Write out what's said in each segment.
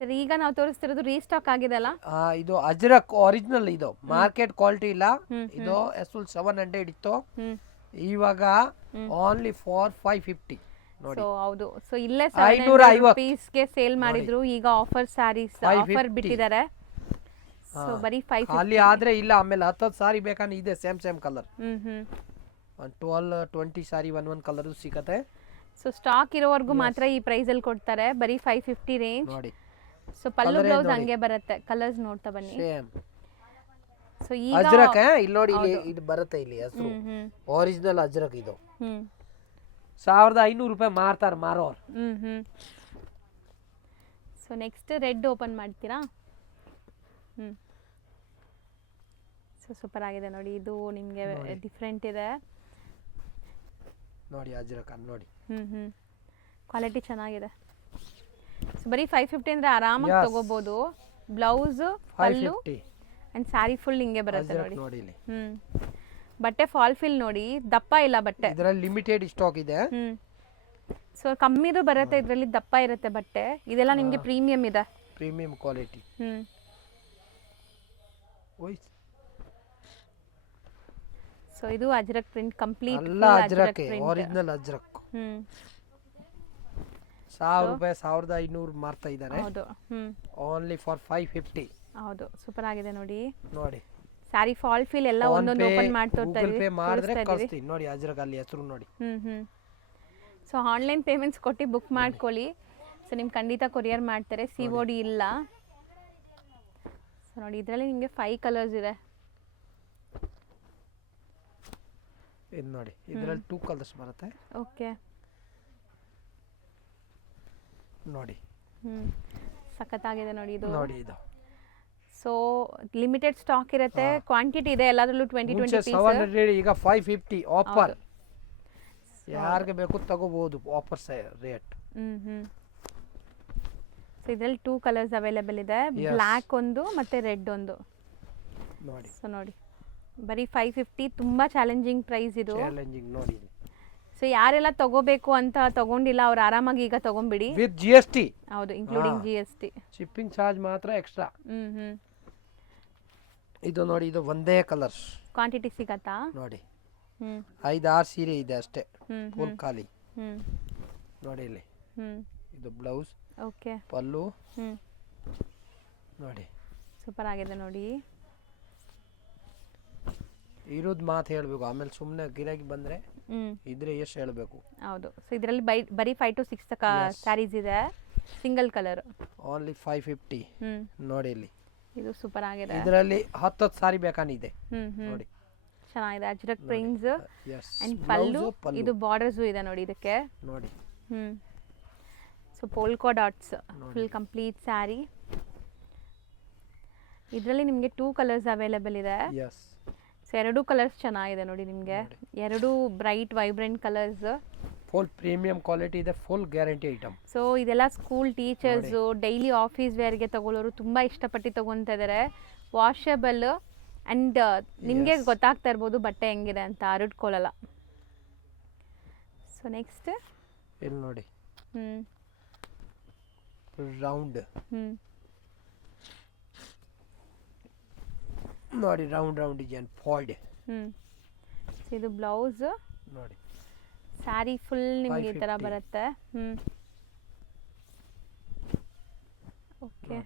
Sir ಈಗ ನಾವು ತೋರಿಸ್ತಿರೋದು restock ಆಗಿದೆ ಅಲ್ಲ? ಇದು ಅಜ್ರಕ್ ಒರಿಜಿನಲ್, ಇದು ಮಾರ್ಕೆಟ್ ಕ್ವಾಲಿಟಿ ಇಲ್ಲ. ಹ್ಮ್, ಇದು ಎಸ್ಫುಲ್ 700 ಇತ್ತು, ಹ್ಮ್. ಇವಾಗ ಓನ್ಲಿ ಫಾರ್ 550 ನೋಡಿ. ಸೊ ಹೌದು, ಸೊ ಇಲ್ಲೇ 550 ರುಪೀಸ್ಗೆ ಸೇಲ್ ಮಾಡಿದ್ರು. ಈಗ ಆಫರ್ ಸ್ಯಾರೀಸ್ ಆಫರ್ 550. ಬಿಟ್ಟಿದ್ದಾರೆ. ಸೊ ಬರೀ 550. ಖಾಲಿ ಆದ್ರೆ ಇಲ್ಲ, ಆಮೇಲೆ 10 ಸಾರಿ ಬೇಕಾದ್ರೆ ಇದೆ ಸೇಮ್ ಕಲರ್. ಹ್ಮ್ ಹ್ಮ್ 12-20 ಸಾರಿ ಒಂದ್ ಕಲರ್ ಸಿಗತ್ತೆ. ಸೊ ಸ್ಟಾಕ್ ಇರೋವರೆಗೂ ಮಾತ್ರ ಈ ಪ್ರೈಸ್ ಅಲ್ಲಿ ಕೊಡ್ತಾರೆ, ಬರೀ 550 ರೇಂಜ್. ನೋಡಿ ಸೊ ಪಲ್ಲು ಬ್ಲೌಸ್ ಹಂಗೆ ಬರುತ್ತೆ. ಕಲರ್ಸ್ ನೋಡ್ತಾ ಬನ್ನಿ. ಸೇಮ್ ಸೊ ಈಗ ಅಜ್ರಕ್ ಇಲ್ಲಿ ನೋಡಿ, ಇಲ್ಲಿ ಇದು ಬರುತ್ತೆ, ಇಲ್ಲಿ ಹೆಸರು ಹ್ಮ್ ಒರಿಜಿನಲ್ ಅಜ್ರಕ್. ಇದು ಹ್ಮ್ 1500 ರೂಪಾಯಿ ಮಾರ್ತಾರೆ ಮಾರೋರು. ಹ್ಮ್ ಸೊ ನೆಕ್ಸ್ಟ್ ರೆಡ್ ಓಪನ್ ಮಾಡ್ತೀರಾ? ಹ್ಮ್ ಸೊ ಸೂಪರ್ ಆಗಿದೆ ನೋಡಿ, ಇದು ನಿಮಗೆ ಡಿಫ್ರೆಂಟ್ ಇದೆ ನೋಡಿ. ಅಜ್ರಕ್ ನೋಡಿ. ಹ್ಮ್ ಕ್ವಾಲಿಟಿ ಚೆನ್ನಾಗಿದೆ. ಸೊ ಬರೀ 550 ಅಂದ್ರೆ ಆರಾಮಾಗಿ ತಗೋಬಹುದು. Blouse, pallu 550 and sari full ಹಿಂಗೆ ಬರುತ್ತೆ ನೋಡಿ. ನೋಡಿ ಇಲ್ಲಿ ಬಟ್ಟೆ ಫಾಲ್ ಫಿಲ್ ನೋಡಿ, ದಪ್ಪ ಇಲ್ಲ ಬಟ್ಟೆ. ಇದರಲ್ಲಿ ಲಿಮಿಟೆಡ್ ಸ್ಟಾಕ್ ಇದೆ. ಸೊ ಕಮ್ಮಿದು ಬರುತ್ತೆ, ಇದರಲ್ಲಿ ದಪ್ಪ ಇರುತ್ತೆ ಬಟ್ಟೆ. ಇದೆಲ್ಲ ನಿಮಗೆ ಪ್ರೀಮಿಯಂ ಇದೆ, ಪ್ರೀಮಿಯಂ ಕ್ವಾಲಿಟಿ. ಸೊ ಇದು ಅಜ್ರಕ್ ಪ್ರಿಂಟ್ ಕಂಪ್ಲೀಟ್ ಅಲ್ಲ, ಅಜ್ರಕ್ ಒರಿಜಿನಲ್ ಅಜ್ರಕ್. 1000 ರೂಪಾಯಿ 1500 ಮಾರ್ತಾ ಇದ್ದಾರೆ. ಹೌದು. Only for 550. ಹೌದು, ಸೂಪರ್ ಆಗಿದೆ ನೋಡಿ. ನೋಡಿ ಸ್ಯಾರಿ ಫಾಲ್ ಫಿಲ್ ಎಲ್ಲ ಒಂದೊಂದು ಓಪನ್ ಮಾಡಿ ತೋರ್ತಾ ಗೂಗಲ್ ಪೇ ಮಾಡಿದ್ರೆ ಕಳಿಸ್ತೀನಿ ನೋಡಿ. ಅಜ್ರಕ್ ಅಲ್ಲಿ ಹೆಸರು ನೋಡಿ. ಸೊ ಆನ್ಲೈನ್ ಪೇಮೆಂಟ್ಸ್ ಕೊಟ್ಟು ಬುಕ್ ಮಾಡ್ಕೊಳ್ಳಿ. ಸೊ ನಿಮ್ಗೆ ಖಂಡಿತ ಕೊರಿಯರ್ ಮಾಡ್ತಾರೆ, COD ಇಲ್ಲ. ಸೊ ನೋಡಿ ಇದರಲ್ಲಿ ನಿಮಗೆ 5 ಕಲರ್ಸ್ ಇದೆ. ಇದು ನೋಡಿ, ಇದರಲ್ಲಿ 2 ಕಲರ್ಸ್ ಬರುತ್ತೆ. ಓಕೆ ನೋಡಿ. ಸಖತ್ತಾಗಿದೆ ನೋಡಿ ಇದು. ನೋಡಿ ಇದು. ಸೊ ಲಿಮಿಟೆಡ್ ಸ್ಟಾಕ್ ಇರುತ್ತೆ, ಕ್ವಾಂಟಿಟಿ ಇದೆ ಎಲ್ಲದರಲ್ಲೂ 20-20 ಪೀಸ್. 700, ಈಗ 550 ಆಫರ್. ಯಾರಿಗೆ ಬೇಕು ತಗೋಬಹುದು, ಆಫರ್ ರೇಟ್. ಸೊ ಇದರಲ್ಲಿ 2 ಕಲರ್ಸ್ ಅವೈಲೇಬಲ್ ಇದೆ, ಬ್ಲ್ಯಾಕ್ ಒಂದು ಮತ್ತೆ ರೆಡ್ ಒಂದು ನೋಡಿ. ಸೊ ನೋಡಿ ಬರೀ 550, ತುಂಬಾ ಚಾಲೆಂಜಿಂಗ್ ಪ್ರೈಸ್ ಇದು. ಚಾಲೆಂಜಿಂಗ್ ನೋಡಿ. ಸೊ ಯಾರೆಲ್ಲ ತಗೋಬೇಕು ಅಂತ ತಗೊಂಡಿಲ್ಲ ಅವ್ರು ಆರಾಮಾಗಿ ಈಗ ತಗೊಂಡ್ಬಿಡಿ, ವಿತ್ GST. ಹೌದು, ಇನ್ಕ್ಲೂಡಿಂಗ್ GST. ಶಿಪ್ಪಿಂಗ್ ಚಾರ್ಜ್ ಮಾತ್ರ ಎಕ್ಸ್ಟ್ರಾ. ಇದು ನೋಡಿ, ಇದು ಒಂದೇ ಕಲರ್ಸ್. ಕ್ವಾಂಟಿಟಿ ಸಿಗತ್ತಾ ನೋಡಿ. 5-6 ಸೀರೆ ಇದೆ ಅಷ್ಟೇ, ಫುಲ್ ಖಾಲಿ. ನೋಡಿ ಇಲ್ಲಿ. ಇದು ಬ್ಲೌಸ್, ಓಕೆ, ಪಲ್ಲು ನೋಡಿ. ಸೂಪರ್ ಆಗಿದೆ ನೋಡಿ. ಇರೋದು ಮಾತು ಹೇಳ್ಬೇಕು, ಆಮೇಲೆ ಸುಮ್ಮನೆ ಗಿರಾಕಿ ಬಂದ್ರೆ ಇದ್ರೆ ಎಷ್ಟು ಹೇಳ್ಬೇಕು. ಹೌದು. ಸೊ ಇದರಲ್ಲಿ ಬರೀ 5 to 6 ಸ್ಯಾರೀಸ್ ಇದೆ, ಸಿಂಗಲ್ ಕಲರ್. ಓನ್ಲಿ 550. ನೋಡಿ ಇಲ್ಲಿ. ಇದು ಸೂಪರ್ ಆಗಿದೆ. ಇದರಲ್ಲಿ 10 ಸಾರಿ ಬೇಕಾನಿದೆ ನೋಡಿ. ಚೆನ್ನಾಗಿದೆ. ಅಜ್ರಕ್ ಪ್ರಿಂಟ್ಸ್ ಅಂಡ್ ಪಲ್ಲು, ಇದು ಬಾರ್ಡರ್ಸ್ ಇದೆ ನೋಡಿ ಇದಕ್ಕೆ ನೋಡಿ. So polka dots full complete sari. ಇದರಲ್ಲಿ ನಿಮಗೆ 2 ಕಲರ್ಸ್ ಅವೈಲೇಬಲ್ ಇದೆ. ಸೊ 2 ಕಲರ್ಸ್ ಚೆನ್ನಾಗಿದೆ ನೋಡಿ ನಿಮಗೆ, 2 bright vibrant colours. Full premium quality ಇದೆ, ಫುಲ್ ಗ್ಯಾರಂಟಿ ಐಟಮ್. ಸೊ ಇದೆಲ್ಲ ಸ್ಕೂಲ್ ಟೀಚರ್ಸ್, ಡೈಲಿ ಆಫೀಸ್ ವೇರ್ಗೆ ತಗೊಳ್ಳೋರು ತುಂಬಾ ಇಷ್ಟಪಟ್ಟು ತಗೊಂತಾ ಇದ್ದಾರೆ. ವಾಷಬಲ್ ಅಂಡ್ ನಿಮಗೆ ಗೊತ್ತಾಗ್ತಾ ಇರ್ಬೋದು ಬಟ್ಟೆ ಹೆಂಗಿದೆ ಅಂತ, ಹರಡ್ಕೊಳ್ಳಲ್ಲ. ಸೊ ನೆಕ್ಸ್ಟ್ ಇಲ್ಲಿ ನೋಡಿ, ರೌಂಡ್ ನೋಡಿ, ರೌಂಡ್ ಡಿಸೈನ್ ಫೋಲ್ಡ್. ಇದು ಬ್ಲೌಸ್ ನೋಡಿ. ಸ್ಯಾರಿ ಫುಲ್ ನಿಮಗೆ ಈ ತರ ಬರುತ್ತೆ. ಓಕೆ.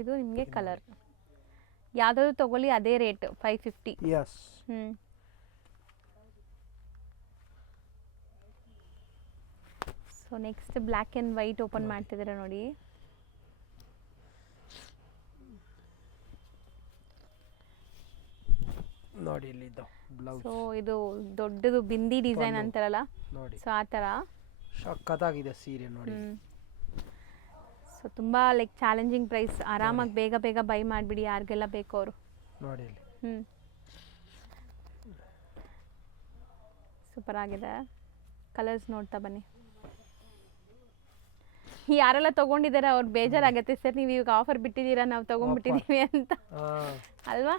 ಇದು ನಿಮಗೆ ಕಲರ್ ಯಾವ್ದಾದ್ರು ತಗೊಳ್ಳಿ ಅದೇ rate 550. So next black and white open ಮಾಡ್ತಿದ್ದೀರಾ ನೋಡಿ. ನೋಡಿ ಇಲ್ಲಿ ಇದು ಬ್ಲೌಸ್. ಸೊ ಇದು ದೊಡ್ಡದು ಬಿಂದಿ ಡಿಸೈನ್ ಅಂತಾರಲ್ಲ ನೋಡಿ, ಸೊ ಆ ತರ ಸಖತ್ತಾಗಿದೆ ಸೀರೆ ನೋಡಿ. ಸೊ ತುಂಬಾ ಲೈಕ್ ಚಾಲೆಂಜಿಂಗ್ ಪ್ರೈಸ್, ಆರಾಮಾಗಿ ಬೇಗ ಬೈ ಮಾಡಿಬಿಡಿ ಯಾರಿಗೆಲ್ಲ ಬೇಕು ಅವರು. ನೋಡಿ ಇಲ್ಲಿ. ಸೂಪರ್ ಆಗಿದೆ. ಕಲರ್ಸ್ ನೋಡ್ತಾ ಬನ್ನಿ. ಯಾರೆಲ್ಲ ತಗೊಂಡಿದ್ದಾರೆ ಅವ್ರು ಬೇಜಾರಾಗತ್ತೆ, ಸರ್ ನೀವು ಈಗ ಆಫರ್ ಬಿಟ್ಟಿದ್ದೀರಾ, ನಾವು ತಗೊಂಡ್ಬಿಟ್ಟಿದ್ದೀವಿ ಅಂತ ಅಲ್ವಾ.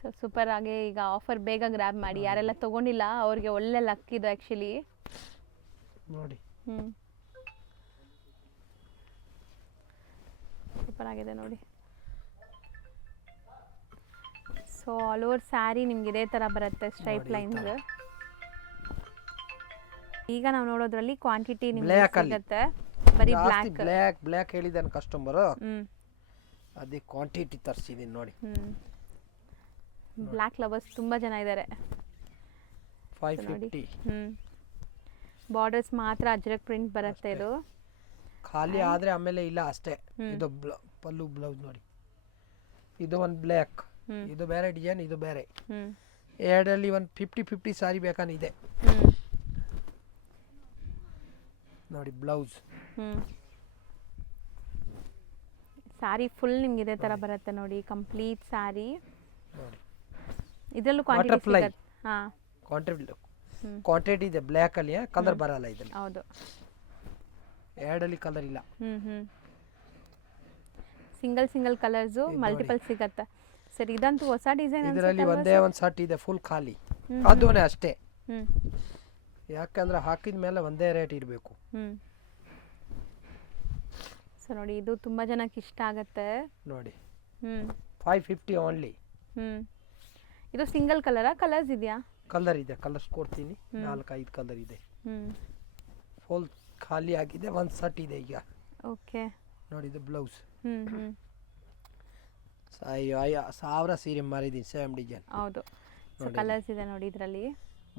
ಸೊ ಸೂಪರ್ ಆಗಿ ಈಗ ಆಫರ್ ಬೇಗ ಗ್ರ್ಯಾಬ್ ಮಾಡಿ. ಯಾರೆಲ್ಲ ತಗೊಂಡಿಲ್ಲ ಅವ್ರಿಗೆ ಒಳ್ಳೆ ಲಕ್ ಇದು ಆ್ಯಕ್ಚುಲಿ ನೋಡಿ. ಸೂಪರ್ ಆಗಿದೆ ನೋಡಿ. ಸೊ ಆಲ್ ಓವರ್ ಸ್ಯಾರಿ ನಿಮ್ಗೆ ಇದೇ ಥರ ಬರುತ್ತೆ ಸ್ಟ್ರೈಪ್ ಲೈನ್ಸ್. ಈಗ ನಾವು ನೋಡೋದ್ರಲ್ಲಿ ಕ್ವಾಂಟಿಟಿ ನಿಮ್ಗೆ ಸಿಗುತ್ತೆ ಬರೀ ಬ್ಲ್ಯಾಕ್ ಹೇಳಿದಾನೆ ಕಸ್ಟಮರ್, ಅದೇ ಕ್ವಾಂಟಿಟಿ ತರಿಸಿದ್ದೀನಿ ನೋಡಿ. ಬ್ಲ್ಯಾಕ್ ಲವರ್ಸ್ ತುಂಬ ಜನ ಇದ್ದಾರೆ. 550. ಬಾರ್ಡರ್ಸ್ ಮಾತ್ರ ಅಜ್ರಕ್ ಪ್ರಿಂಟ್ ಬರುತ್ತೆ ಇದು. ಖಾಲಿ ಆದರೆ ಆಮೇಲೆ ಇಲ್ಲ ಅಷ್ಟೇ. ಇದು ಪಲ್ಲು ಬ್ಲೌಸ್ ನೋಡಿ, ಇದು ಒಂದು ಬ್ಲ್ಯಾಕ್, ಇದು ಬೇರೆ ಡಿಸೈನ್, ಇದು ಬೇರೆ. ಎರಡಲ್ಲಿ ಒಂದು 50-50 ಸಾರಿ ಬೇಕಾನಿದೆ ನೋಡಿ. ಬ್ಲೌಸ್ ಸಾರಿ ಫುಲ್ ನಿಮ್ಗೆ ಇದೇ ಥರ ಬರುತ್ತೆ ನೋಡಿ, ಕಂಪ್ಲೀಟ್ ಸಾರಿ. ನೋಡಿ ಇದರಲ್ಲೂ ಕ್ವಾಂಟಿಟಿ ಸಿಗುತ್ತೆ. ಹಾಂ, ಕ್ವಾಂಟಿಟಿ ಇದೆ. ಬ್ಲ್ಯಾಕ್ ಅಲ್ಲಿ ಕಲರ್ ಬರಲ್ಲ ಇದರಲ್ಲಿ. ಹೌದು, ಎರಡಲ್ಲಿ ಕಲರ್ ಇಲ್ಲ. ಸಿಂಗಲ್ ಕಲರ್ಸು ಮಲ್ಟಿಪಲ್ ಸಿಗತ್ತೆ. ಸರಿ, ಇದಂತೂ ಹೊಸ ಡಿಸೈನ್. ಇದರಲ್ಲಿ ಒಂದೇ ಒಂದು ಸೆಟ್ ಇದೆ ಫುಲ್ ಖಾಲಿ, ಅದೂನೇ ಅಷ್ಟೇ. ಯಾಕಂದ್ರೆ ಹಾಕಿದ ಮೇಲೆ ಒಂದೇ ರೇಟ್ ಇರಬೇಕು. ಸೊ ನೋಡಿ, ಇದು ತುಂಬಾ ಜನಕ್ಕೆ ಇಷ್ಟ ಆಗತ್ತೆ ನೋಡಿ. 550 ಓನ್ಲಿ. ಇದು ಸಿಂಗಲ್ ಕಲರಾ, ಕಲರ್ಸ್ ಇದೆಯಾ? ಕಲರ್ ಇದೆ, ಕಲರ್ಸ್ ಕೊಡ್ತೀನಿ. 4-5 ಕಲರ್ ಇದೆ. ಫುಲ್ ಖಾಲಿ ಆಗಿದೆ, ಒಂದು ಸೆಟ್ ಇದೆ ಈಗ. ಓಕೆ ನೋಡಿ, ಇದು ಬ್ಲೌಸ್. 1000 ಸೀರೆ ಮಾರಿದ್ದೀನಿ, ಸೇಮ್ ಡಿಸೈನ್. ಹೌದು, ಸೊ ಕಲರ್ಸ್ ಇದೆ ನೋಡಿ ಇದರಲ್ಲಿ.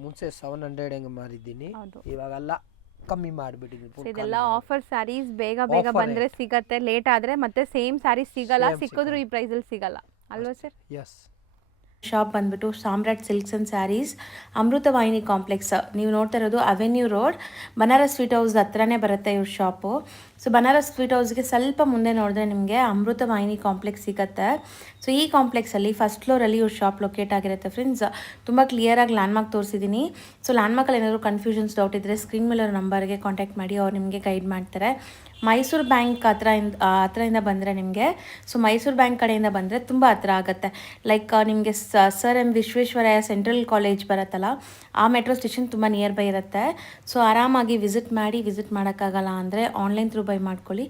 ಮುಂಚೆ 700 ಹೆಂಗೆ ಮಾರಿದ್ದೀನಿ, ಇವಾಗೆಲ್ಲ ಕಮ್ಮಿ ಮಾಡಿಬಿಟ್ಟಿದ್ದೀನಿ. ಇದೆಲ್ಲ ಆಫರ್ ಸ್ಯಾರೀಸ್. ಬೇಗ ಬಂದ್ರೆ ಸಿಗತ್ತೆ, ಲೇಟ್ ಆದ್ರೆ ಮತ್ತೆ ಸೇಮ್ ಸ್ಯಾರಿ ಸಿಗಲ್ಲ. ಸಿಕ್ಕಿದ್ರು ಈ ಪ್ರೈಸಲ್ಲಿ ಸಿಗಲ್ಲ ಅಲ್ವಾ ಸರ್? ಎಸ್. ಶಾಪ್ ಬಂದ್ಬಿಟ್ಟು Samrat silks and saris, Amritavahini complex. ನೀವು ನೋಡ್ತಾ ಇರೋದು avenue road, Banaras sweet house ಹತ್ರನೇ ಬರುತ್ತೆ ಇವ್ರ ಶಾಪು. ಸೊ ಬನಾರಸ್ ಸ್ವೀಟ್ ಹೌಸ್ಗೆ ಸ್ವಲ್ಪ ಮುಂದೆ ನೋಡಿದ್ರೆ ನಿಮಗೆ ಅಮೃತವಾಹಿನಿ ಕಾಂಪ್ಲೆಕ್ಸ್ ಸಿಗುತ್ತೆ. ಸೊ ಈ ಕಾಂಪ್ಲೆಕ್ಸಲ್ಲಿ ಫಸ್ಟ್ ಫ್ಲೋರಲ್ಲಿ ಇವ್ರ ಶಾಪ್ ಲೊಕೇಟ್ ಆಗಿರುತ್ತೆ ಫ್ರೆಂಡ್ಸ್. ತುಂಬ ಕ್ಲಿಯರಾಗಿ ಲ್ಯಾಂಡ್ಮಾರ್ಕ್ ತೋರಿಸಿದ್ದೀನಿ. ಸೊ ಲ್ಯಾಂಡ್ಮಾರ್ಕಲ್ಲಿ ಏನಾದರೂ ಕನ್ಫ್ಯೂಷನ್ಸ್ ಡೌಟ್ ಇದ್ದರೆ ಸ್ಕ್ರೀನ್ ಮೇಲೆ ನಂಬರ್ಗೆ ಕಾಂಟ್ಯಾಕ್ಟ್ ಮಾಡಿ, ಅವ್ರು ನಿಮಗೆ ಗೈಡ್ ಮಾಡ್ತಾರೆ. ಮೈಸೂರು ಬ್ಯಾಂಕ್ ಹತ್ರದಿಂದ ಬಂದರೆ ನಿಮಗೆ, ಸೊ ಮೈಸೂರು ಬ್ಯಾಂಕ್ ಕಡೆಯಿಂದ ಬಂದರೆ ತುಂಬ ಹತ್ರ ಆಗುತ್ತೆ. ಲೈಕ್ ನಿಮಗೆ sir M Visvesvaraya central college ಬರುತ್ತಲ್ಲ, ಆ ಮೆಟ್ರೋ ಸ್ಟೇಷನ್ ತುಂಬ ನಿಯರ್ ಬೈ ಇರುತ್ತೆ. ಸೊ ಆರಾಮಾಗಿ ವಿಸಿಟ್ ಮಾಡೋಕ್ಕಾಗಲ್ಲ ಅಂದರೆ ಆನ್ಲೈನ್ ಥ್ರೂ ಬೈ ಮಾಡ್ಕೊಳ್ಳಿ.